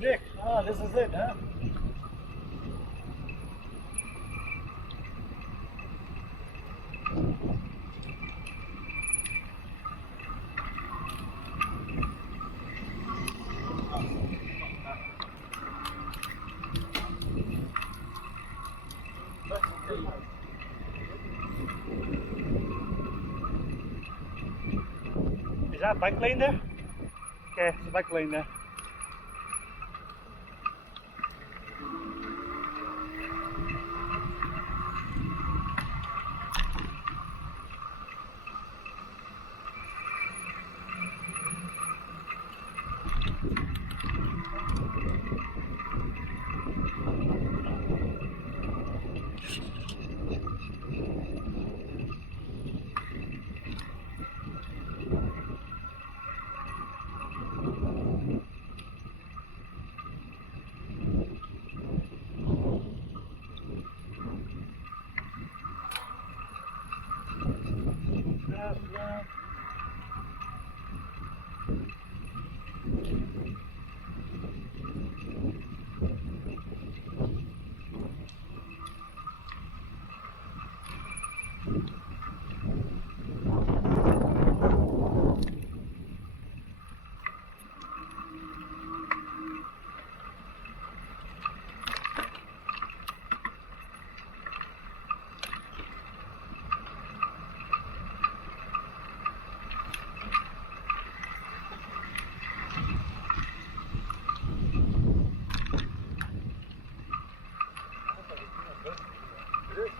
Vic. Ah, this is it, huh? Is that bike lane there? Okay, it's a bike lane there.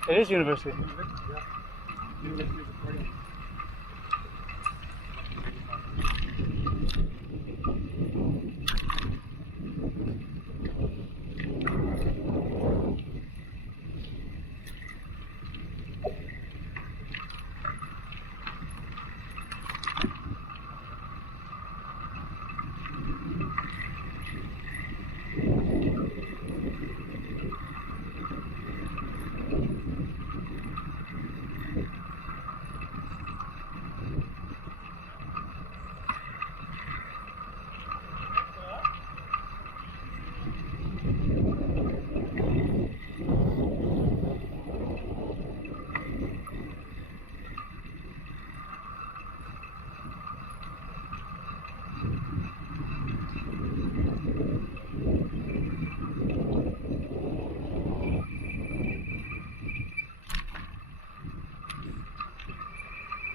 It is university. Yeah. University of Victoria.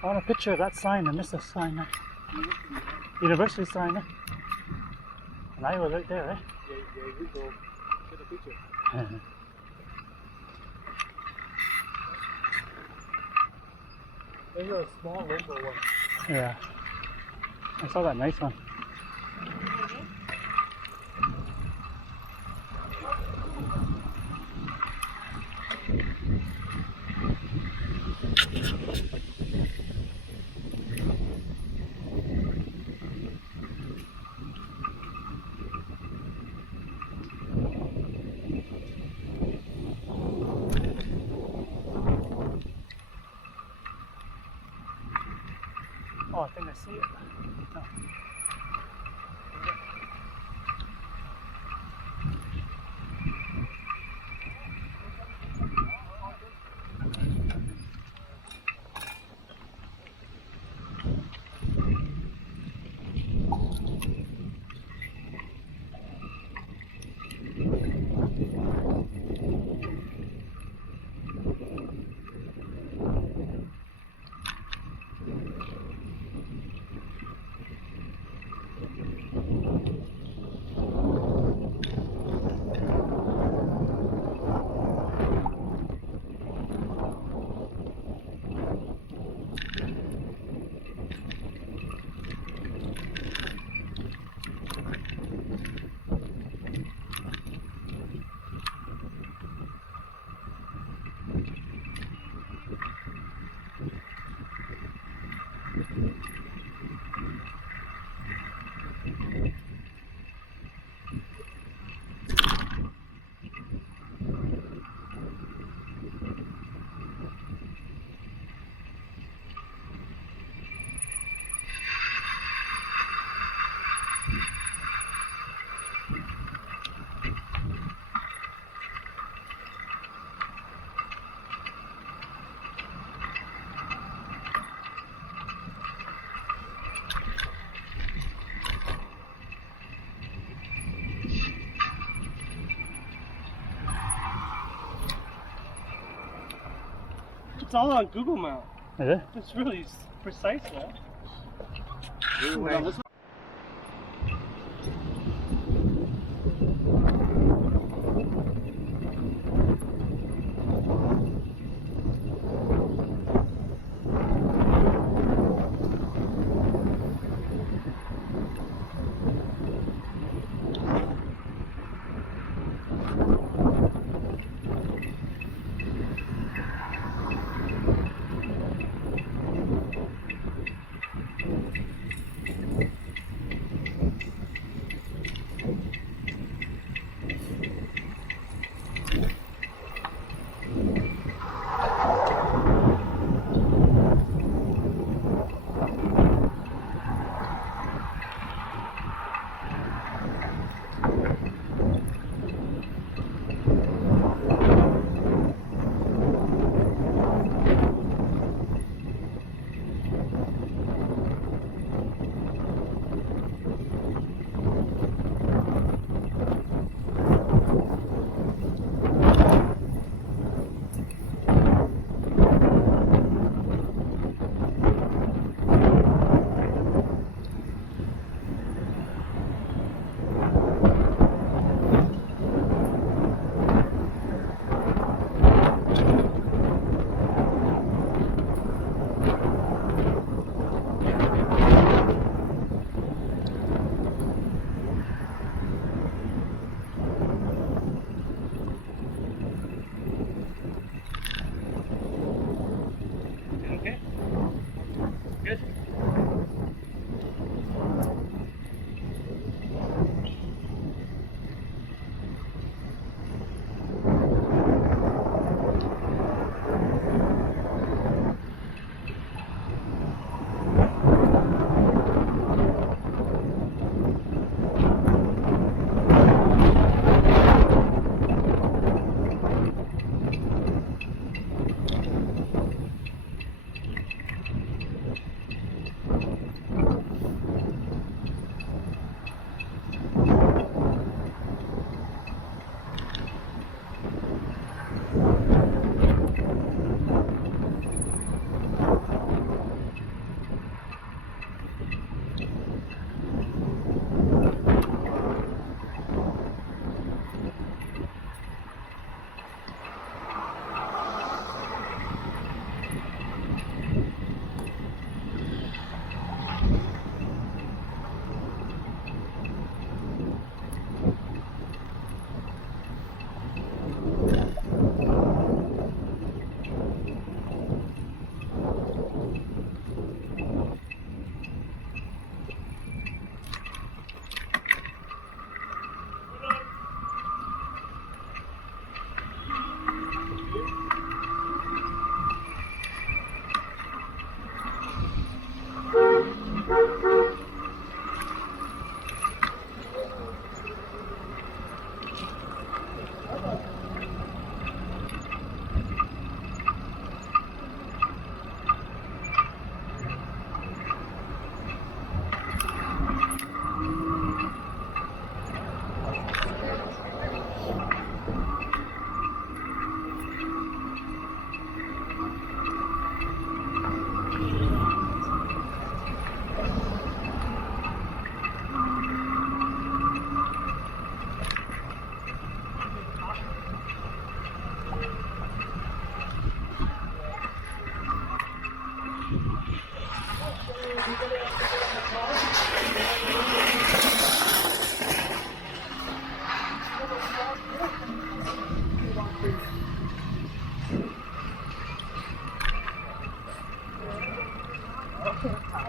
I want a picture of that sign. I missed the sign there. University sign there. And I was right there, eh? Yeah, you go get a picture. There's a small local one. Yeah. I saw that nice one. Oh, I think I see it. No. It's all on Google Maps. Is it? It's really precise now.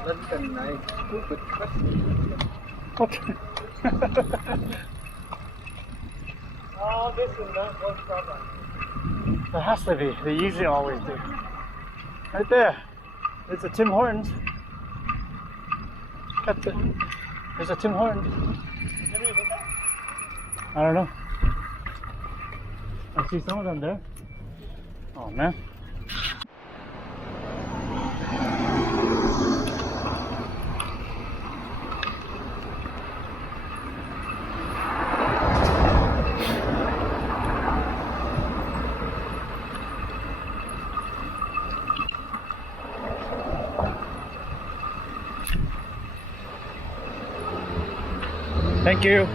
That's a nice stupid question. Okay. Oh, this is not one Starbucks. There has to be. They usually always do. Right there. It's a Tim Hortons. There's a Tim Hortons. Have you been there? I don't know. I see some of them there. Oh man. Thank you.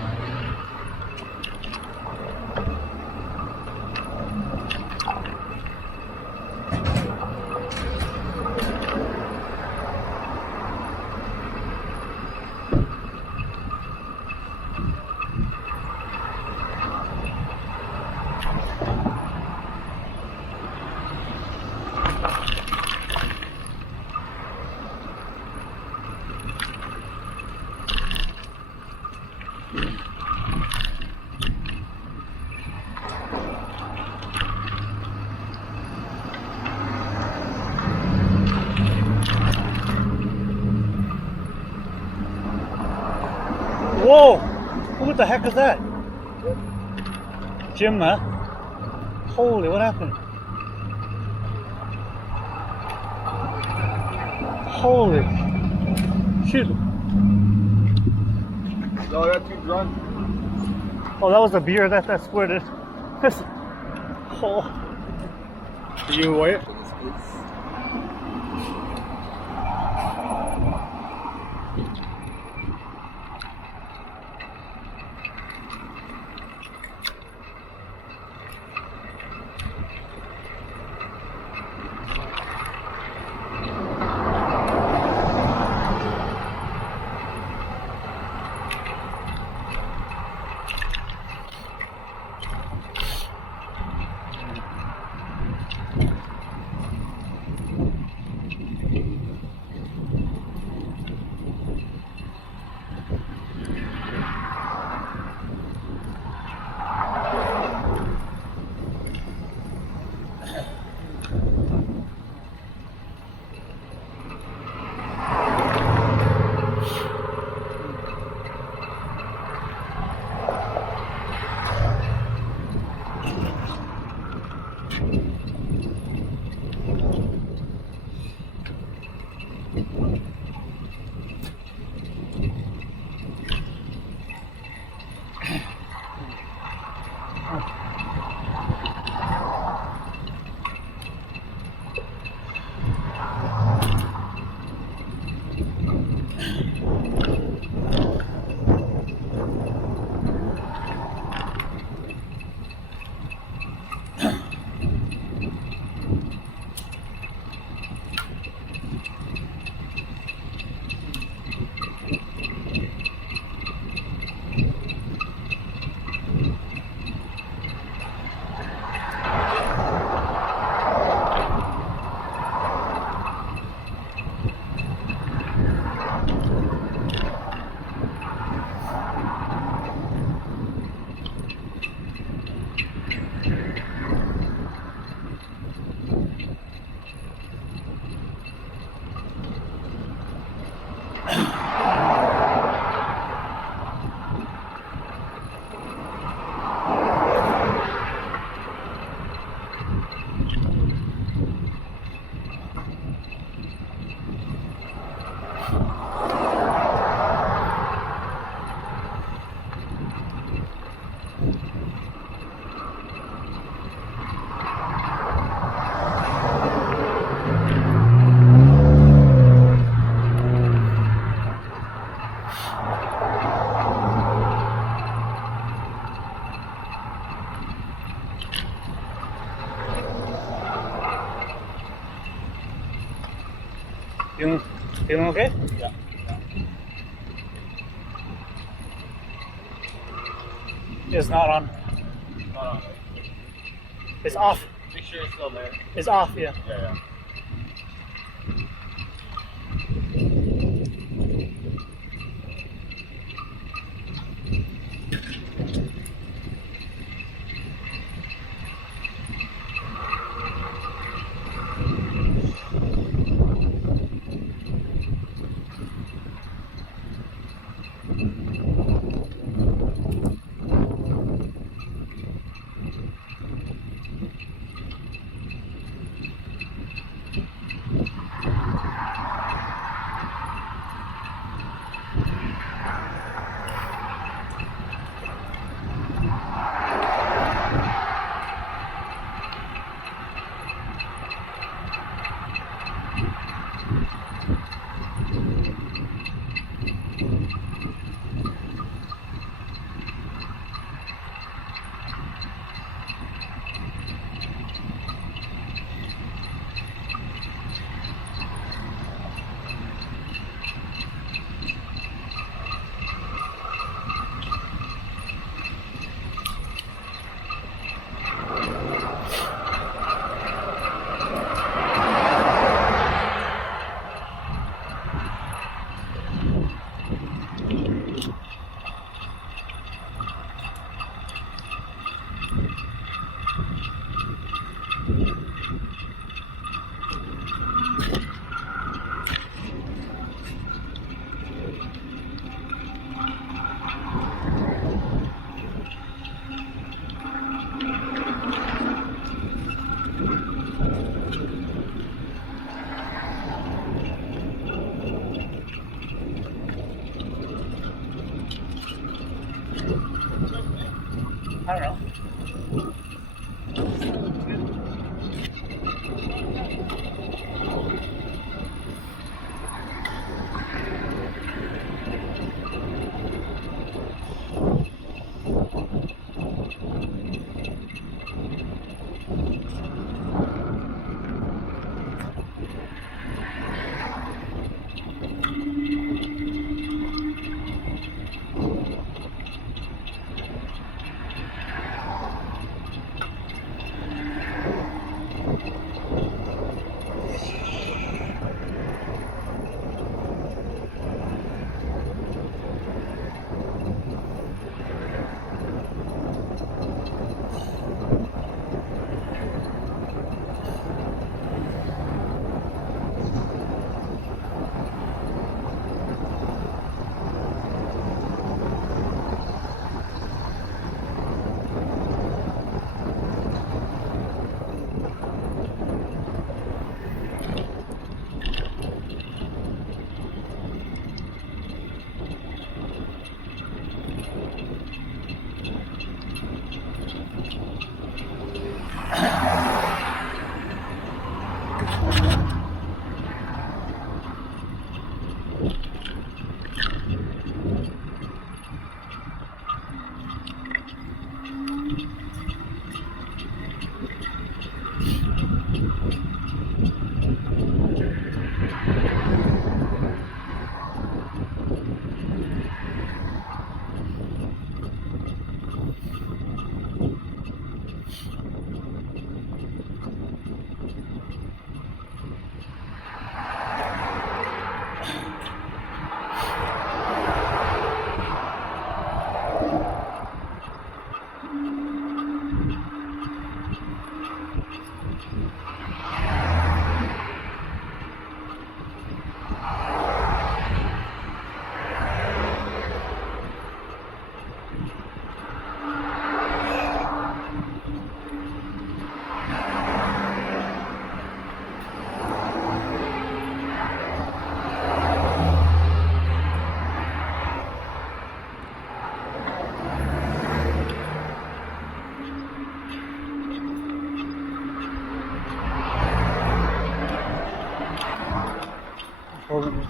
Whoa! What the heck is that? Jim, huh? Holy, what happened? Holy shit. No, you're too drunk. Oh, that was the beer that squirted. Oh. Do you wear it? Feeling okay? Yeah. It's not on. It's off. Make sure it's still there. It's off, yeah. Yeah. Holding it.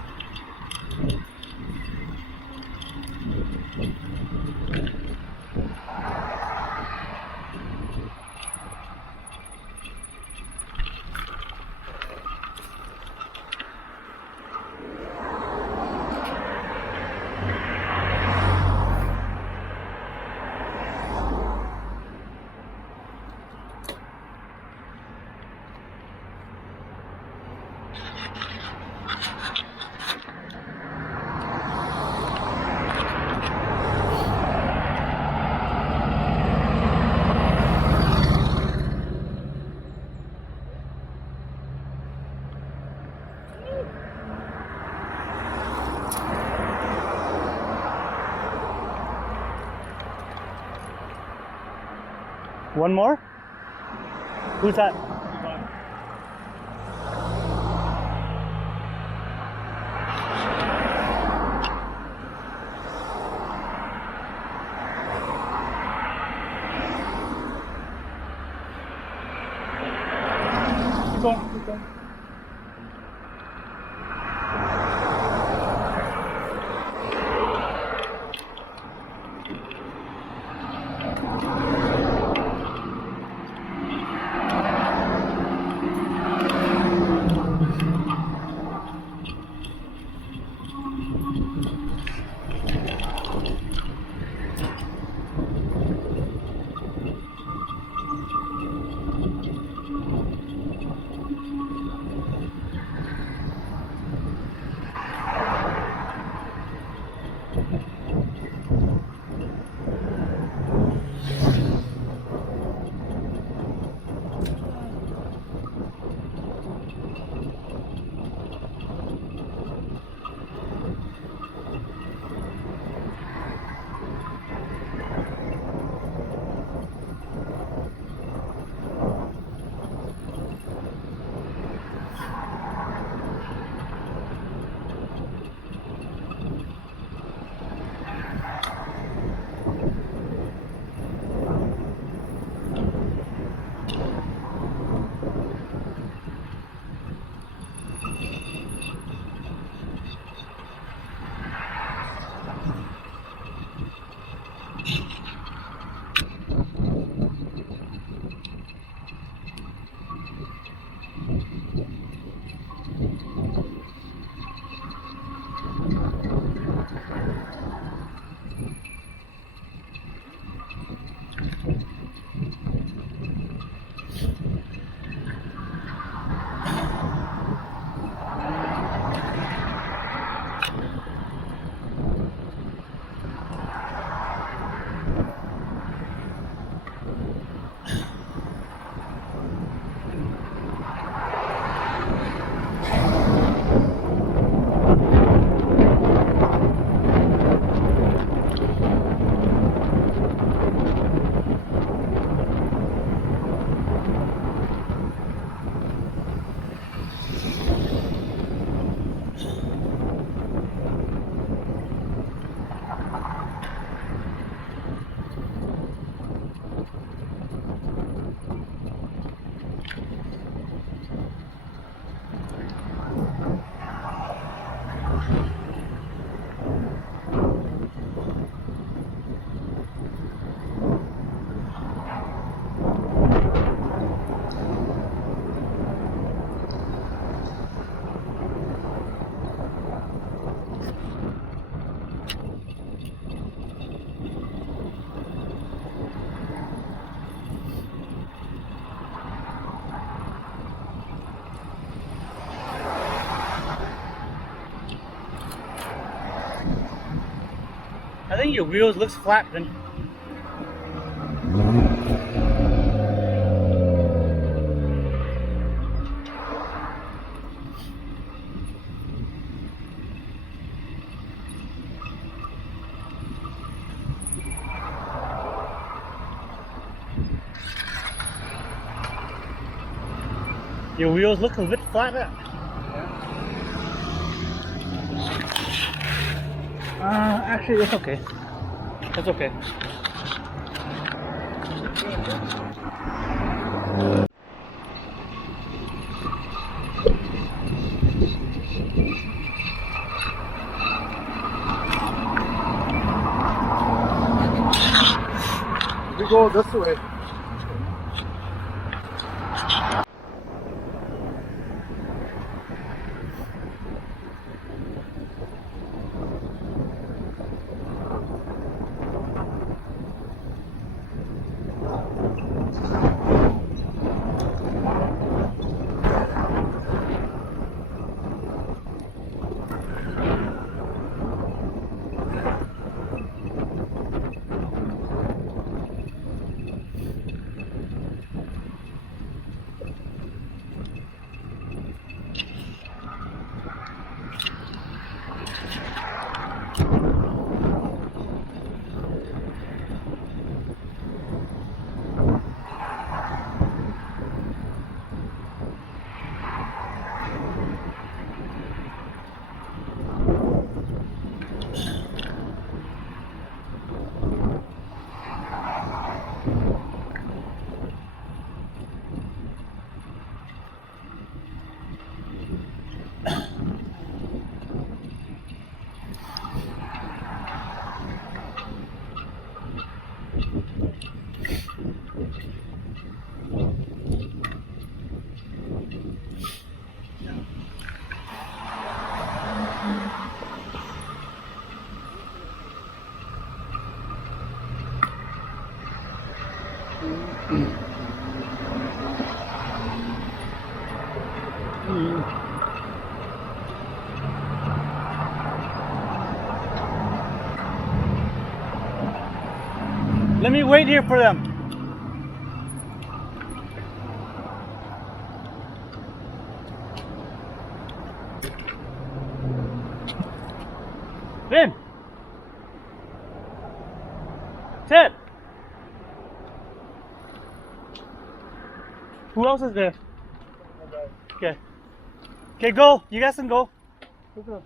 One more? Who's that? Keep going, keep going. think your wheels looks flat then. Your wheels look a bit flat. Actually, that's okay. That's okay. We go this way. Let me wait here for them. Vin! Ted! Who else is there? Okay. Okay, go. You guys can go. Go.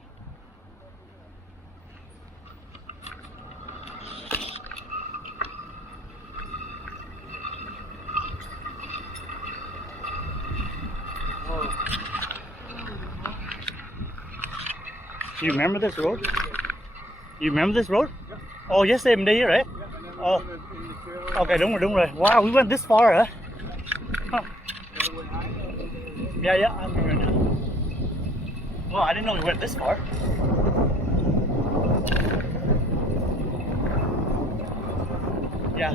You remember this road? You remember this road? Oh, yesterday mình đi right? Oh. Okay, đúng rồi. Wow, we went this far, huh? Huh. Yeah, I remember now. Well, I didn't know we went this far. Yeah.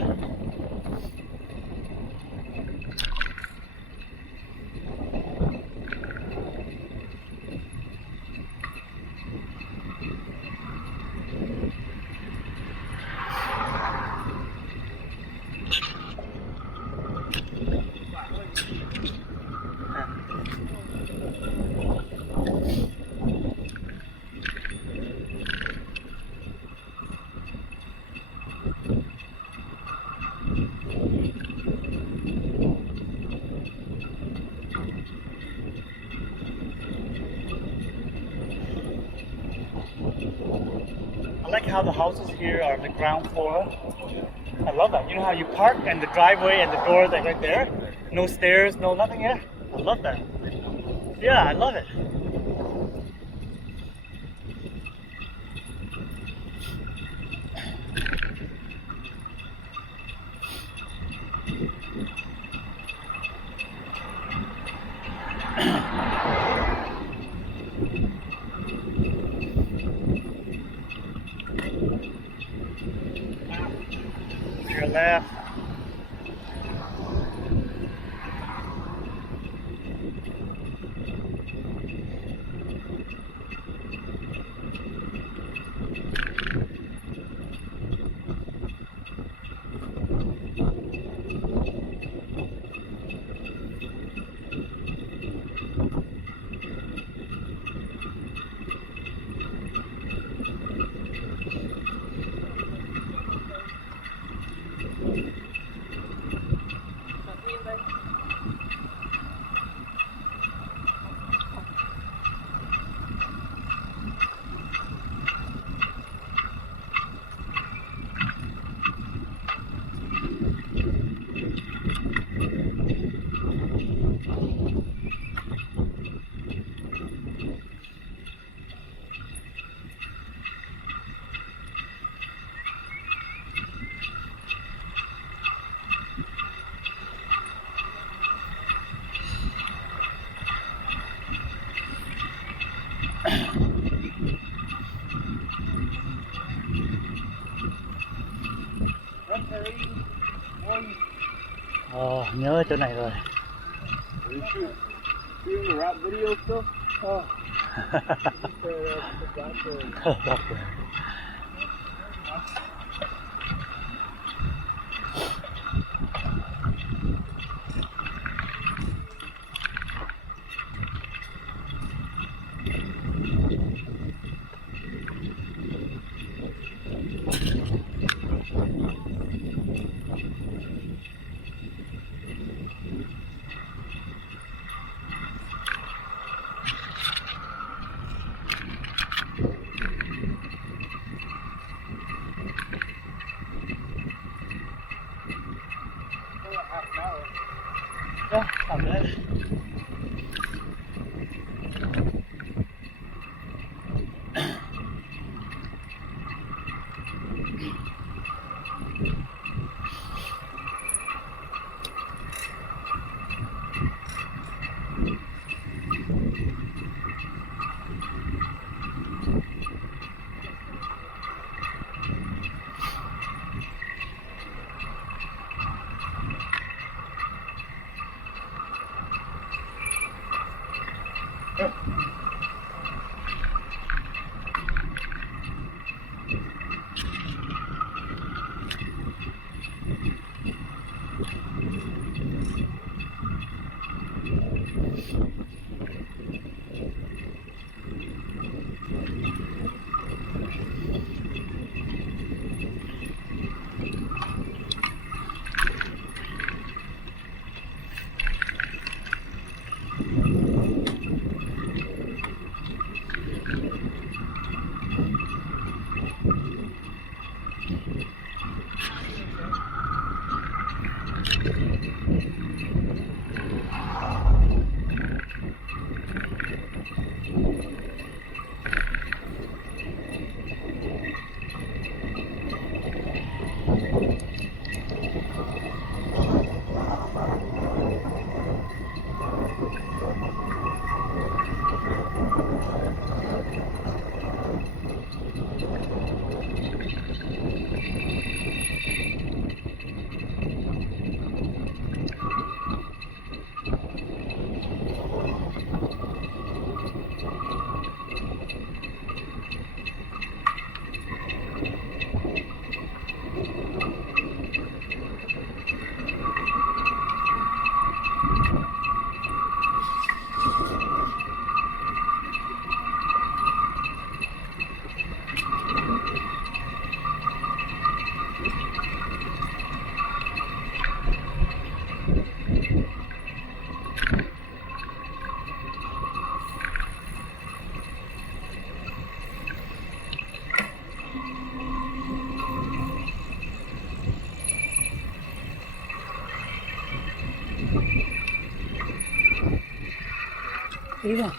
I like how the houses here are on the ground floor. I love that. You know how you park and the driveway and the door are right there? No stairs, no nothing here. I love that. Yeah, I love it. Your left. nhớ chỗ này rồi. Are you shooting the rap video still? Oh, the doctor. Yeah, I'm there. Ý rồi.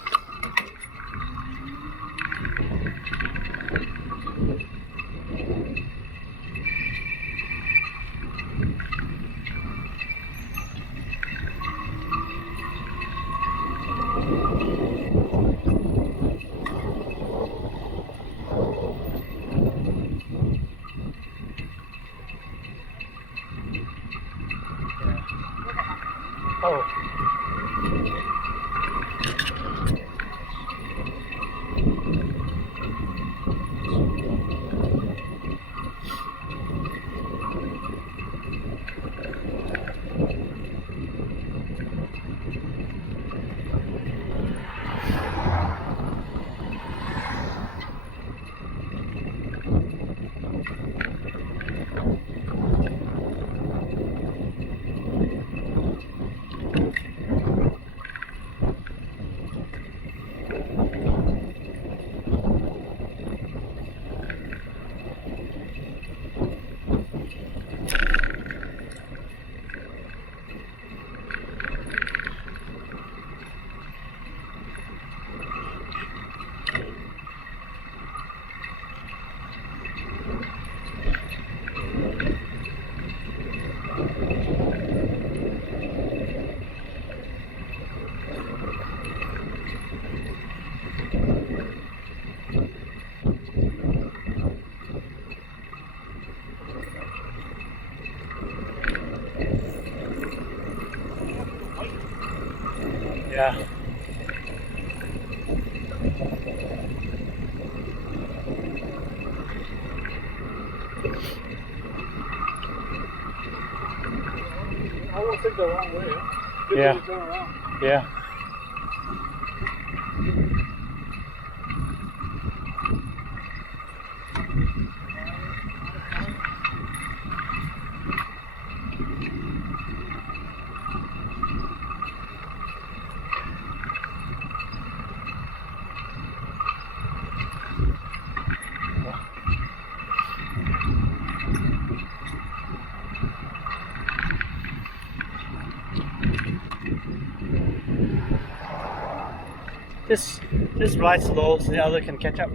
Oh. Yeah. I won't take the wrong way. Huh? Yeah. Turn around. Yeah. Just ride slow so the other can catch up.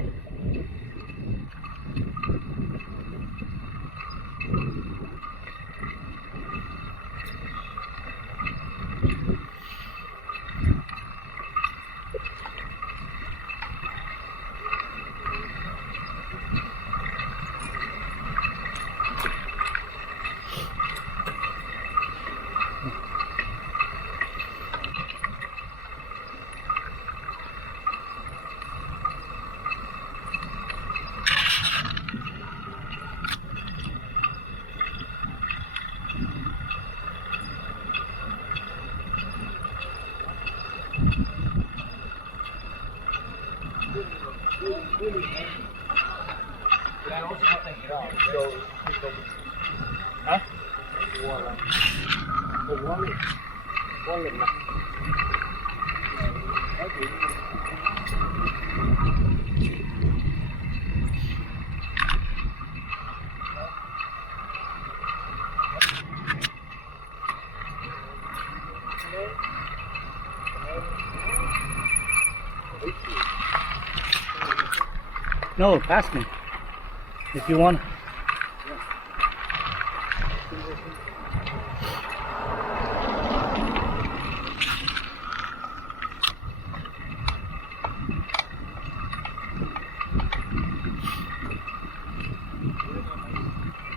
Huh? No, pass me. If you want.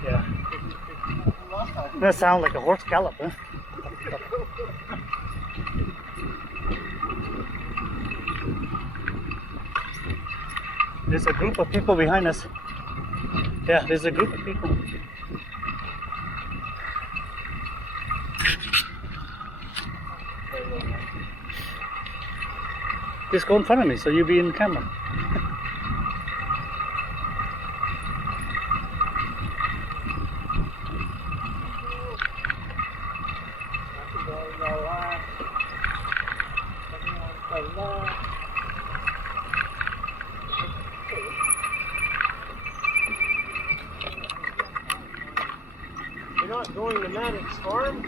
Yeah. That sounds like a horse gallop, huh? There's a group of people behind us. Yeah, there's a group of people. Just go in front of me so you'll be in camera. You're not going to Maddox Farm?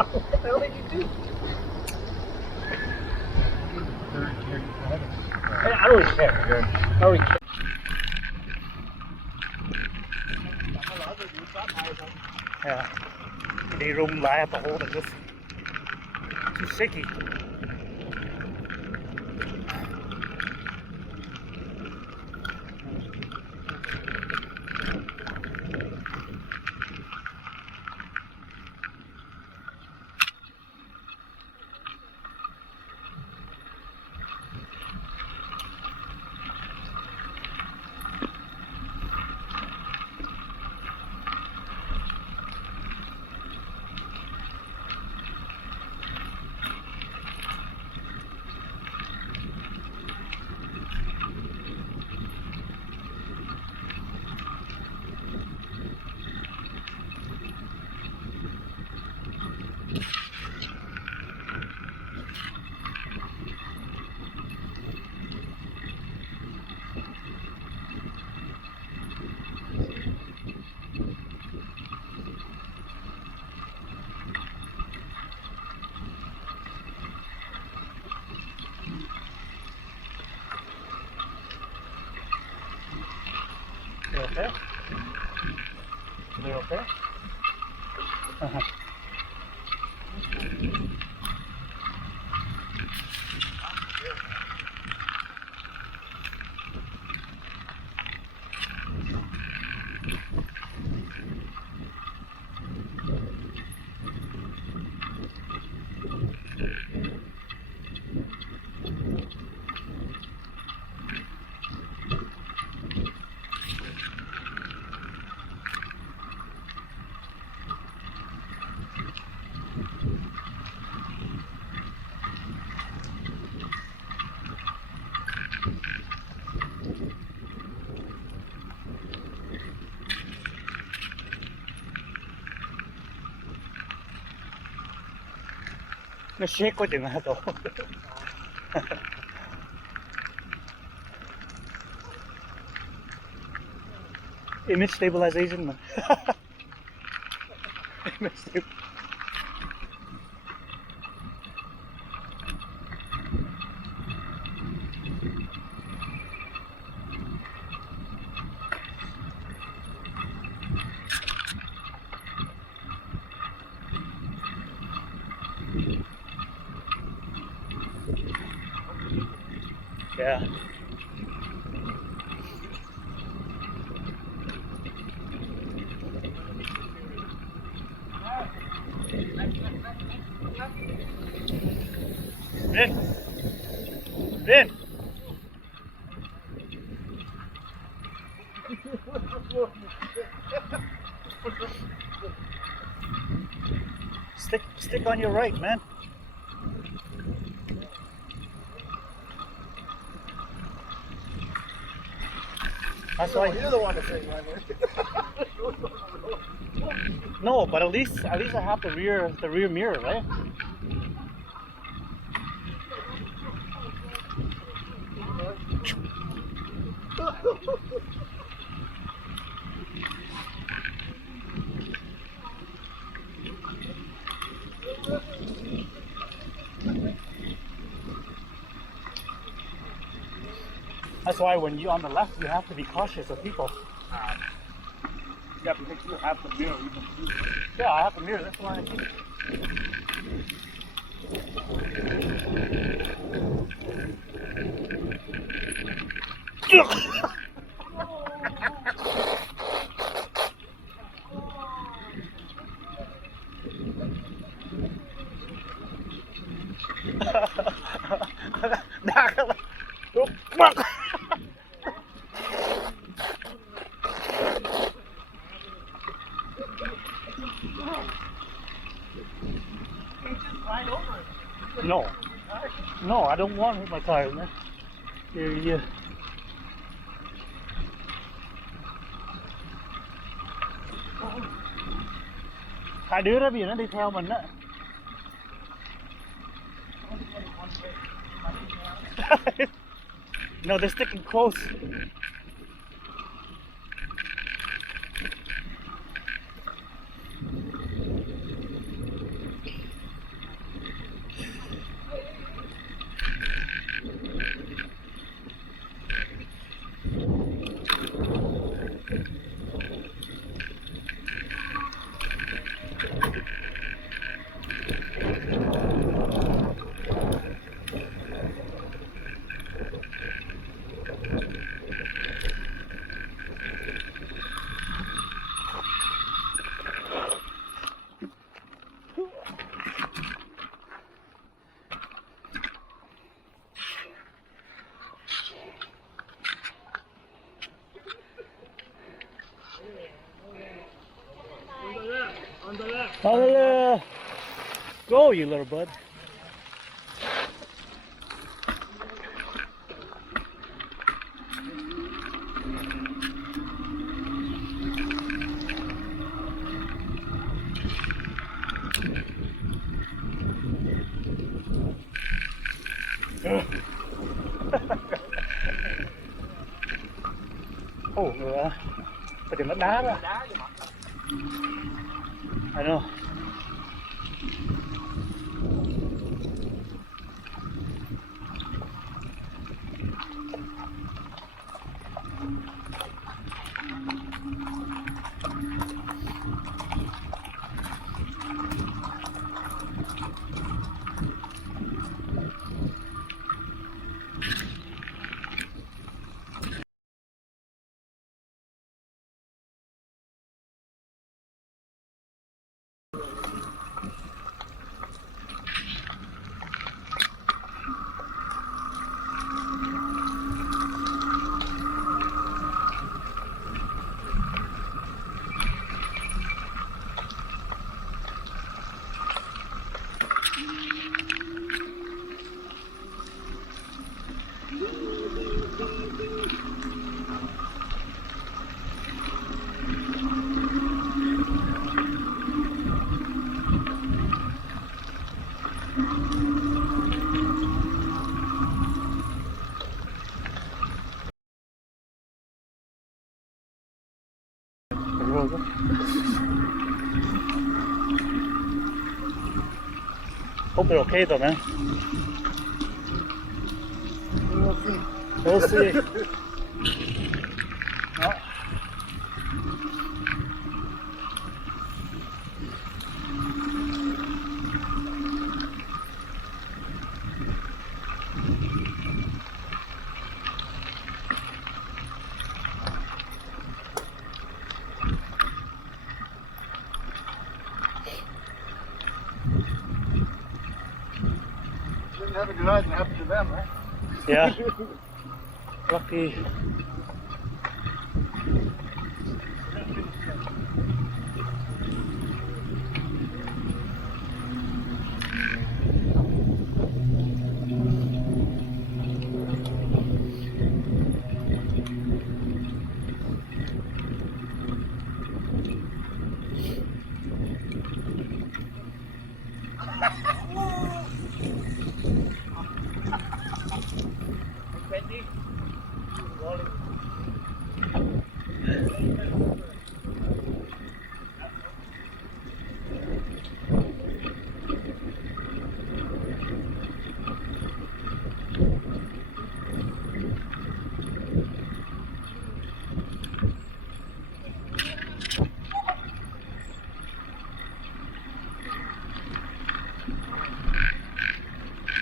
What the hell did you do? I don't really care. I don't really care. Yeah. Đi rung lại at the hold of this. Too shaky. okay? They're okay? Nó shake quá chừng hả cậu? Image stabilization mà. Image Yeah. Vin. Vin. Stick on your right, man. That's why. You're the one to say right. No, but at least I have the rear mirror, right? That's why when you're on the left, you have to be cautious of people. Yeah, because you have the mirror. You can see. Yeah, I have the mirror. That's why I keep. Đa cái là No. No, I don't want my tire, man. Yeah. Hai đứa đó bây giờ nó đi theo mình á. No, they're sticking close. On the left. Oh, go, you little bud. Oh, phải đừng nó đá ra. I know. 들어오죠. Hope they're okay though, man. We'll see. Oh. Didn't have a good ride and happened to them, right? Yeah. Lucky.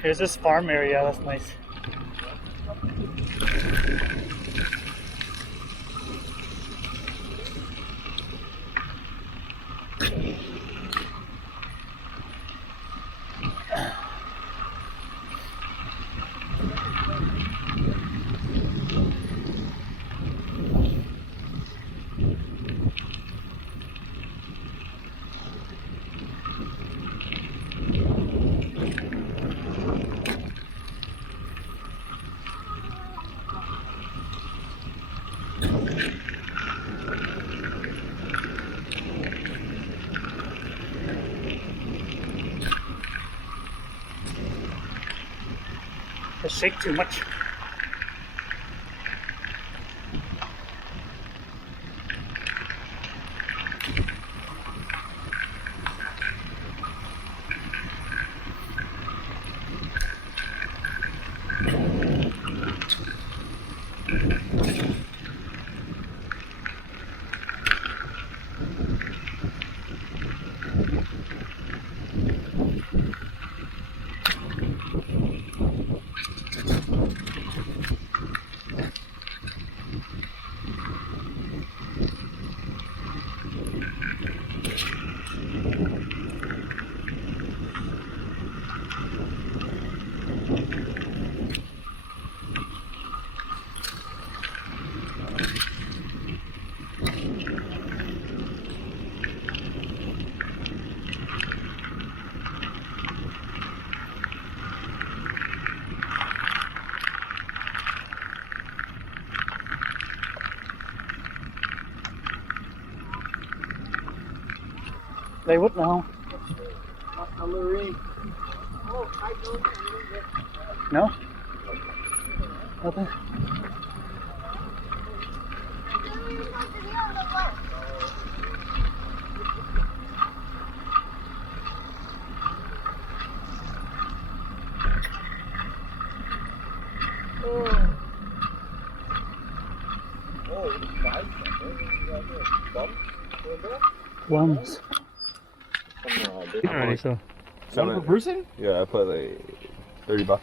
Here's this farm area, that's nice. They shake too much. They would know. No? Nothing? Worms. Alright, so. One per person? Yeah, I put like $30.